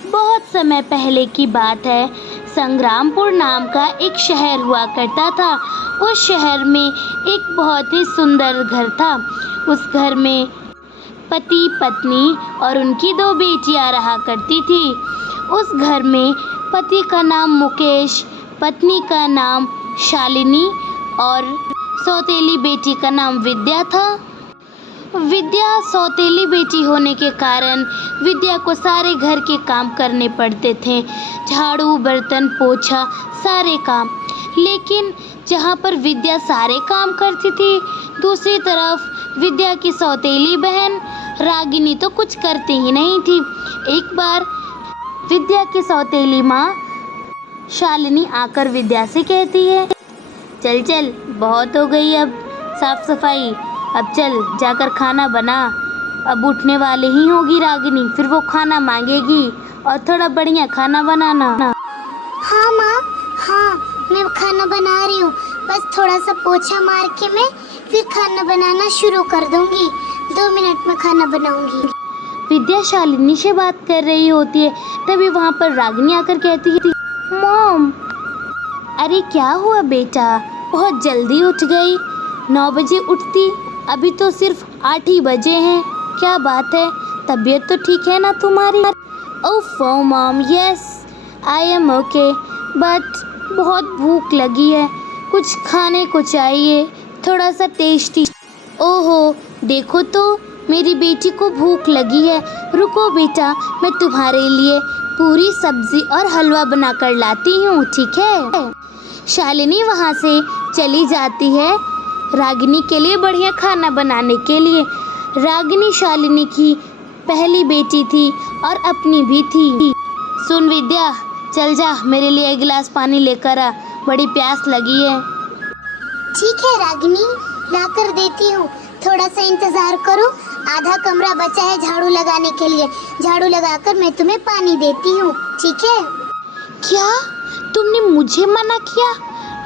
बहुत समय पहले की बात है। संग्रामपुर नाम का एक शहर हुआ करता था। उस शहर में एक बहुत ही सुंदर घर था। उस घर में पति पत्नी और उनकी 2 बेटियां रहा करती थी। उस घर में पति का नाम मुकेश, पत्नी का नाम शालिनी और सौतेली बेटी का नाम विद्या था। विद्या सौतेली बेटी होने के कारण विद्या को सारे घर के काम करने पड़ते थे, झाड़ू बर्तन पोछा सारे काम। लेकिन जहाँ पर विद्या सारे काम करती थी, दूसरी तरफ विद्या की सौतेली बहन रागिनी तो कुछ करती ही नहीं थी। एक बार विद्या की सौतेली माँ शालिनी आकर विद्या से कहती है, चल चल बहुत हो गई अब साफ सफाई, अब चल जाकर खाना बना। अब उठने वाली ही होगी रागिनी, फिर वो खाना मांगेगी और थोड़ा बढ़िया खाना बनाना। हाँ माँ, हाँ मैं खाना बना रही हूँ, बस थोड़ा सा पोछा मार के मैं फिर खाना बनाना शुरू कर दूँगी। 2 मिनट में खाना बनाऊँगी। विद्या शालिनी से बात कर रही होती है, तभी वहाँ पर रागिनी आकर कहती है, मॉम। अरे क्या हुआ बेटा, बहुत जल्दी उठ गई? 9 बजे उठती, अभी तो सिर्फ 8 ही बजे हैं। क्या बात है, तबीयत तो ठीक है ना तुम्हारी? ओफो mom, yes I am okay, but बहुत भूख लगी है, कुछ खाने को चाहिए, थोड़ा सा टेस्टी। ओहो देखो तो मेरी बेटी को भूख लगी है। रुको बेटा, मैं तुम्हारे लिए पूरी सब्जी और हलवा बनाकर लाती हूँ, ठीक है? शालिनी वहाँ से चली जाती है रागिनी के लिए बढ़िया खाना बनाने के लिए। रागिनी शालिनी की पहली बेटी थी और अपनी भी थी। सुन विद्या, चल जा मेरे लिए 1 गिलास पानी लेकर आ, बड़ी प्यास लगी है। ठीक है रागिनी, ला कर देती हूँ, थोड़ा सा इंतजार करो। आधा कमरा बचा है झाड़ू लगाने के लिए, झाड़ू लगाकर मैं तुम्हें पानी देती हूँ, ठीक है? क्या तुमने मुझे मना किया?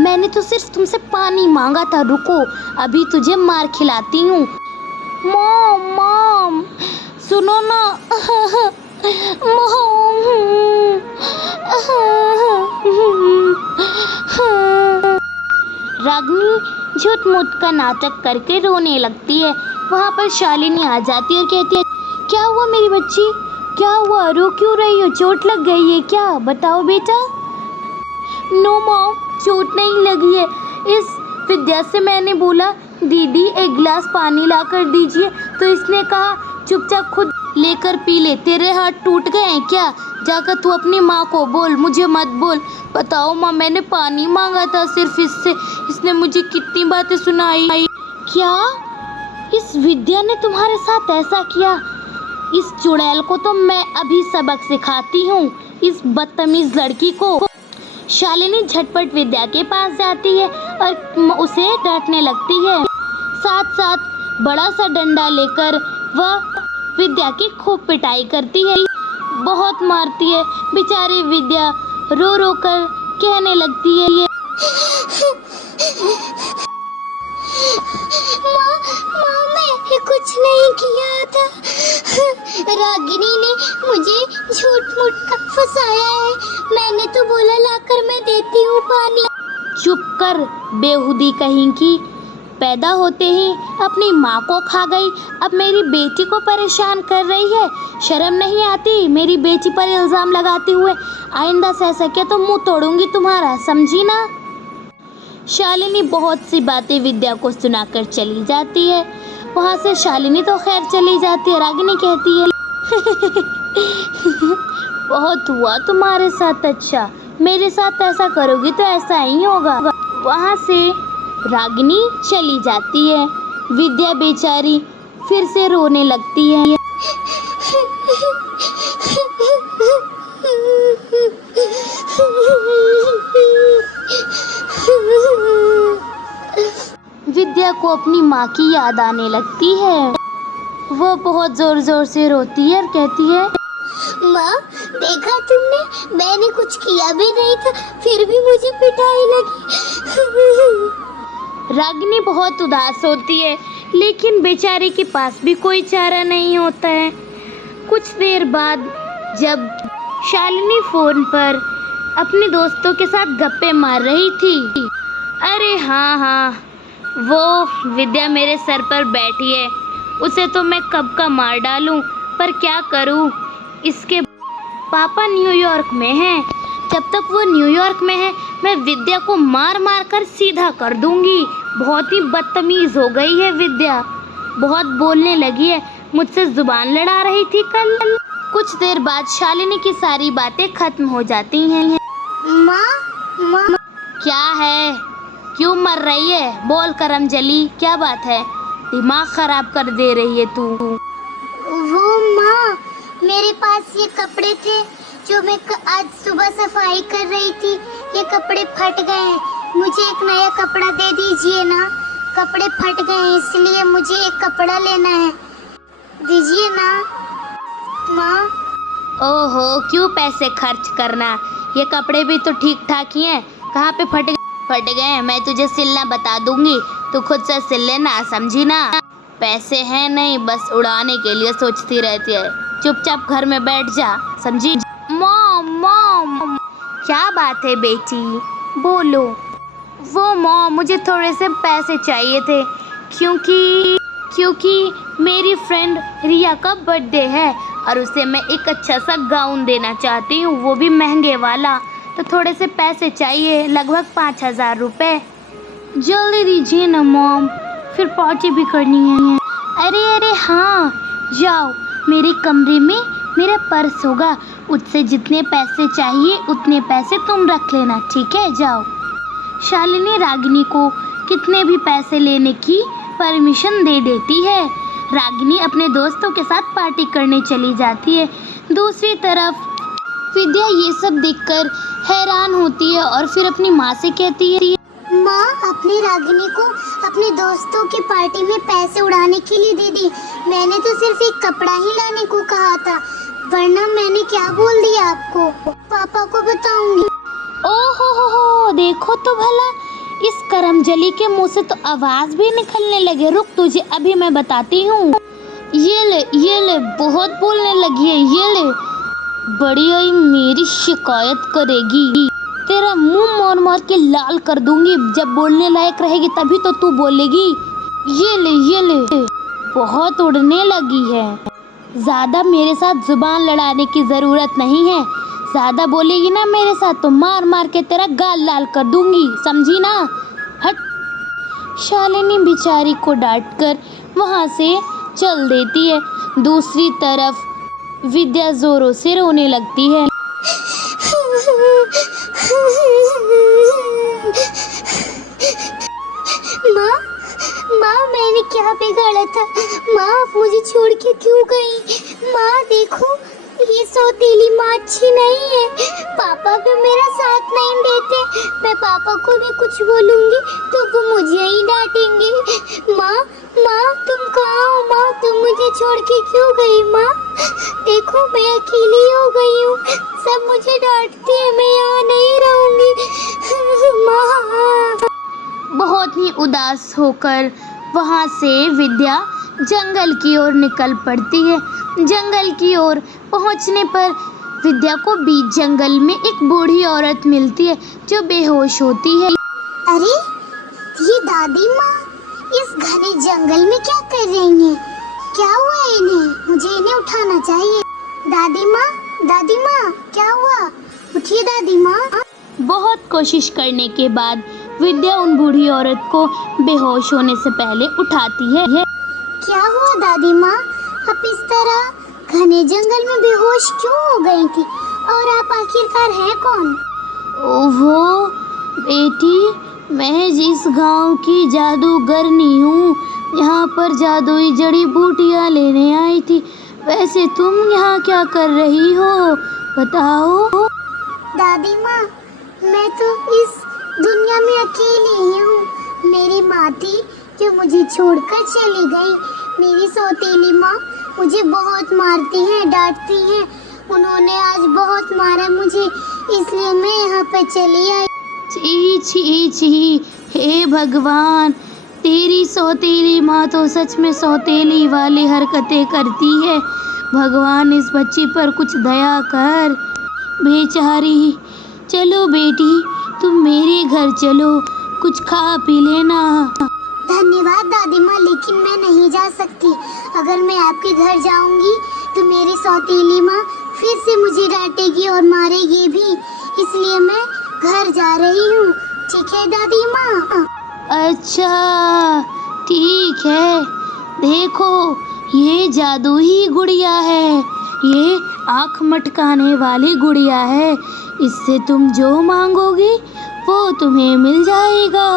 मैंने तो सिर्फ तुमसे पानी मांगा था। रुको, अभी तुझे मार खिलाती हूँ। मॉम मॉम सुनो ना। मॉम। रागिनी झूठ मूठ का नाटक करके रोने लगती है। वहाँ पर शालिनी आ जाती है और कहती है, क्या हुआ मेरी बच्ची, क्या हुआ, रो क्यों रही हो, चोट लग गई है क्या, बताओ बेटा। नो मॉम, चोट नहीं लगी है। इस विद्या से मैंने बोला दीदी 1 गिलास पानी ला कर दीजिए, तो इसने कहा चुपचाप खुद लेकर पी ले। तेरे हाथ टूट गए हैं क्या? जाकर तू अपनी माँ को बोल, मुझे मत बोल। बताओ माँ, मैंने पानी मांगा था सिर्फ इससे, इसने मुझे कितनी बातें सुनाई। क्या इस विद्या ने तुम्हारे साथ ऐसा किया? इस चुड़ैल को तो मैं अभी सबक सिखाती हूँ, इस बदतमीज लड़की को। शालिनी झटपट विद्या के पास जाती है और उसे डांटने लगती है। साथ साथ बड़ा सा डंडा लेकर वह विद्या की खूब पिटाई करती है, बहुत मारती है। बेचारी विद्या रो रो कर कहने लगती है, माँ मैंने कुछ नहीं किया था, रागिनी ने मुझे झूठ मूठ का फंसाया है, मैंने तो बोला लाकर मैं देती हूँ पानी। चुप कर बेहुदी कहीं की, पैदा होते ही अपनी माँ को खा गई, अब मेरी बेटी को परेशान कर रही है। शर्म नहीं आती मेरी बेटी पर इल्ज़ाम लगाते हुए? आइंदा से ऐसा किया तो मुंह तोड़ूंगी तुम्हारा, समझी ना? शालिनी बहुत सी बातें विद्या को सुनाकर चली जाती है। वहाँ से शालिनी तो खैर चली जाती है। रागिनी कहती है, बहुत हुआ तुम्हारे साथ, अच्छा मेरे साथ ऐसा करोगी तो ऐसा ही होगा। वहाँ से रागिनी चली जाती है। विद्या बेचारी फिर से रोने लगती है। विद्या को अपनी माँ की याद आने लगती है। वो बहुत जोर जोर से रोती है और कहती है, माँ देखा तुमने, मैंने कुछ किया भी नहीं था, फिर भी मुझे पिटाई लगी। रागिनी बहुत उदास होती है, लेकिन बेचारे के पास भी कोई चारा नहीं होता है। कुछ देर बाद जब शालिनी फोन पर अपने दोस्तों के साथ गप्पे मार रही थी। अरे हाँ, वो विद्या मेरे सर पर बैठी है, उसे तो मैं कब का मार डालूं, पर क्या करूं, इसके पापा न्यूयॉर्क में हैं। जब तक वो न्यूयॉर्क में है मैं विद्या को मार मार कर सीधा कर दूंगी। बहुत ही बदतमीज हो गई है विद्या, बहुत बोलने लगी है, मुझसे जुबान लड़ा रही थी कल। कुछ देर बाद शालिनी की सारी बातें खत्म हो जाती हैं। माँ क्या है, क्यों मर रही है? बोल करमजली, क्या बात है? दिमाग खराब कर दे रही है तू। वो माँ, मेरे पास ये कपड़े थे जो मैं आज सुबह सफाई कर रही थी, ये कपड़े फट गए हैं, मुझे एक नया कपड़ा दे दीजिए ना। कपड़े फट गए हैं इसलिए मुझे एक कपड़ा लेना है, दीजिए ना माँ। ओहो, क्यों पैसे खर्च करना, ये कपड़े भी तो ठीक ठाक ही हैं। कहाँ पे फट गए? मैं तुझे सिलना बता दूंगी, तू खुद से सिल लेना, समझी ना। पैसे हैं नहीं, बस उड़ाने के लिए सोचती रहती है। चुपचाप घर में बैठ जा, समझी। मॉम, क्या बात है बेटी, बोलो। वो मॉम, मुझे थोड़े से पैसे चाहिए थे क्योंकि मेरी फ्रेंड रिया का बर्थडे है और उसे मैं एक अच्छा सा गाउन देना चाहती हूँ, वो भी महंगे वाला। तो थोड़े से पैसे चाहिए, लगभग 5,000 रुपये। जल्दी दीजिए ना मॉम, फिर पार्टी भी करनी है। अरे हाँ, जाओ, मेरे कमरे में मेरा पर्स होगा, उससे जितने पैसे चाहिए उतने पैसे तुम रख लेना, ठीक है? जाओ। शालिनी रागिनी को कितने भी पैसे लेने की परमिशन दे देती है। रागिनी अपने दोस्तों के साथ पार्टी करने चली जाती है। दूसरी तरफ विद्या ये सब देखकर हैरान होती है और फिर अपनी माँ से कहती है, माँ, अपनी रागिनी को अपने दोस्तों की पार्टी में पैसे उड़ाने के लिए दे दी। मैंने तो सिर्फ एक कपड़ा ही लाने को कहा था, वरना मैंने क्या बोल दिया आपको, पापा को बताऊंगी। ओहो, देखो तो भला, इस करमजली के मुंह से तो आवाज भी निकलने लगे। रुक, तुझे अभी मैं बताती हूँ। ये ले, बहुत बोलने लगी है, ये ले, बड़ी आई मेरी शिकायत करेगी, तेरा मुंह मार के लाल कर दूंगी। जब बोलने लायक रहेगी तभी तो तू बोलेगी। ये ले, बहुत उड़ने लगी है। ज्यादा मेरे साथ जुबान लड़ाने की जरूरत नहीं है, ज्यादा बोलेगी ना मेरे साथ तो मार मार के तेरा गाल लाल कर दूंगी, समझी ना? हट। शालिनी बेचारी को डांटकर वहां से चल देती है। दूसरी तरफ विद्या जोरों से रोने लगती है। माँ, मैंने क्या बिगाड़ा था? माँ, आप मुझे छोड़ के क्यों गई? माँ देखो, ये सौतेली माँ अच्छी नहीं है, पापा भी मेरा साथ नहीं देते। मैं पापा को भी कुछ बोलूँगी तो वो मुझे ही डांटेंगे। माँ, तुम कहाँ हो? माँ, तुम मुझे छोड़ के क्यों गई? माँ देखो, मैं अकेली हो गई हूँ, सब मुझे डांटते हैं, मैं यहाँ नहीं रहूँगी। माँ। बहुत ही उदास होकर वहाँ से विद्या जंगल की ओर निकल पड़ती है। जंगल की ओर पहुँचने पर विद्या को बीच जंगल में एक बूढ़ी औरत मिलती है जो बेहोश होती है। अरे, ये दादी माँ इस घने जंगल में क्या कर रही हैं? क्या हुआ इन्हें? मुझे इन्हें उठाना चाहिए। दादी माँ, क्या हुआ? उठिए दादी माँ। बहुत कोशिश करने के बाद विद्या उन बूढ़ी औरत को बेहोश होने से पहले उठाती है। क्या हुआ दादी माँ? आप इस तरह घने जंगल में बेहोश क्यों हो गई थी? और आप आखिरकार हैं कौन? ओहो बेटी, मैं जिस गांव की जादूगरनी हूँ, यहाँ पर जादुई जड़ी बूटियाँ लेने आई थी। वैसे तुम यहाँ क्या कर रही हो, बताओ? दादी माँ, मैं तो इस दुनिया में अकेली ही हूँ। मेरी माँ थी जो मुझे छोड़कर चली गई। मेरी सौतेली माँ मुझे बहुत मारती हैं, डांटती हैं। उन्होंने आज बहुत मारा मुझे, इसलिए मैं यहाँ पर चली आई। छी, हे भगवान, तेरी सौतेली माँ तो सच में सौतेली वाली हरकतें करती है। भगवान, इस बच्ची पर कुछ दया कर। बेचारी। चलो बेटी, तुम मेरे घर चलो, कुछ खा पी लेना। धन्यवाद दादी माँ, लेकिन मैं नहीं जा सकती। अगर मैं आपके घर जाऊंगी तो मेरी सौतीली माँ फिर से मुझे डांटेगी और मारेगी भी, इसलिए मैं घर जा रही हूँ। ठीक है दादी माँ? अच्छा ठीक है। देखो, ये जादुई गुड़िया है, ये आँख मटकाने वाली गुड़िया है। इससे तुम जो मांगोगी वो तुम्हें मिल जाएगा।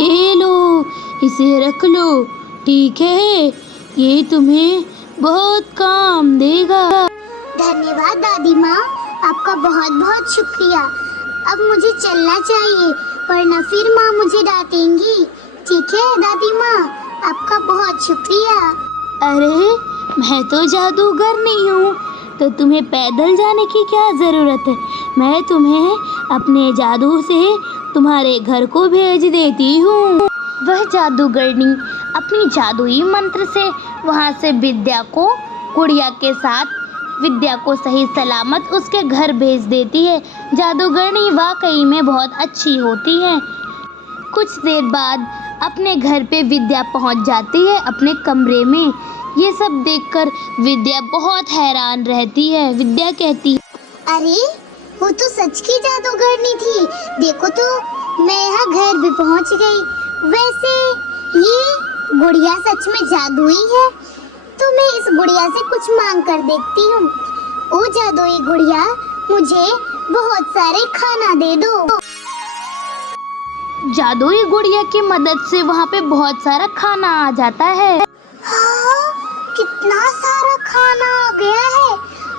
ये लो, इसे रख लो, ठीक है? ये तुम्हें बहुत काम देगा। धन्यवाद दादी माँ, आपका बहुत बहुत शुक्रिया। अब मुझे चलना चाहिए, वरना फिर माँ मुझे डांटेंगी। ठीक है दादी माँ, आपका बहुत शुक्रिया। अरे, मैं तो जादूगर नहीं हूँ, तो तुम्हें पैदल जाने की क्या ज़रूरत है? मैं तुम्हें अपने जादू से तुम्हारे घर को भेज देती हूँ। वह जादूगरनी अपनी जादुई मंत्र से वहाँ से विद्या को, गुड़िया के साथ विद्या को सही सलामत उसके घर भेज देती है। जादूगरनी वाकई में बहुत अच्छी होती है। कुछ देर बाद अपने घर पे विद्या पहुंच जाती है, अपने कमरे में। ये सब देखकर विद्या बहुत हैरान रहती है। विद्या कहती है, अरे, वो तो सच की जादूगरनी थी। देखो तो, मैं यहाँ घर भी पहुँच गई। वैसे ये गुड़िया सच में जादुई है, तो मैं इस गुड़िया से कुछ मांग कर देखती हूँ। ओ जादुई गुड़िया, मुझे बहुत सारे खाना दे दो। जादुई गुड़िया की मदद से वहाँ पे बहुत सारा खाना आ जाता है। हाँ, कितना सारा खाना आ गया है।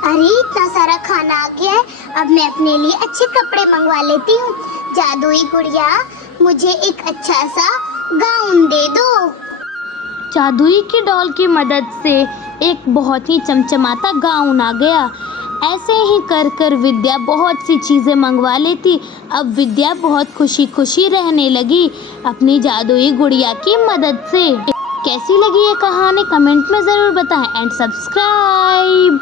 अरे, इतना सारा खाना आ गया है। अब मैं अपने लिए अच्छे कपड़े मंगवा लेती हूँ। जादुई गुड़िया, मुझे एक अच्छा सा गाउन दे दो। जादुई की डॉल की मदद से एक बहुत ही चमचमाता गाउन आ गया। ऐसे ही कर कर विद्या बहुत सी चीज़ें मंगवा लेती। अब विद्या बहुत खुशी खुशी रहने लगी अपनी जादुई गुड़िया की मदद से। कैसी लगी ये कहानी कमेंट में ज़रूर बताएं एंड सब्सक्राइब।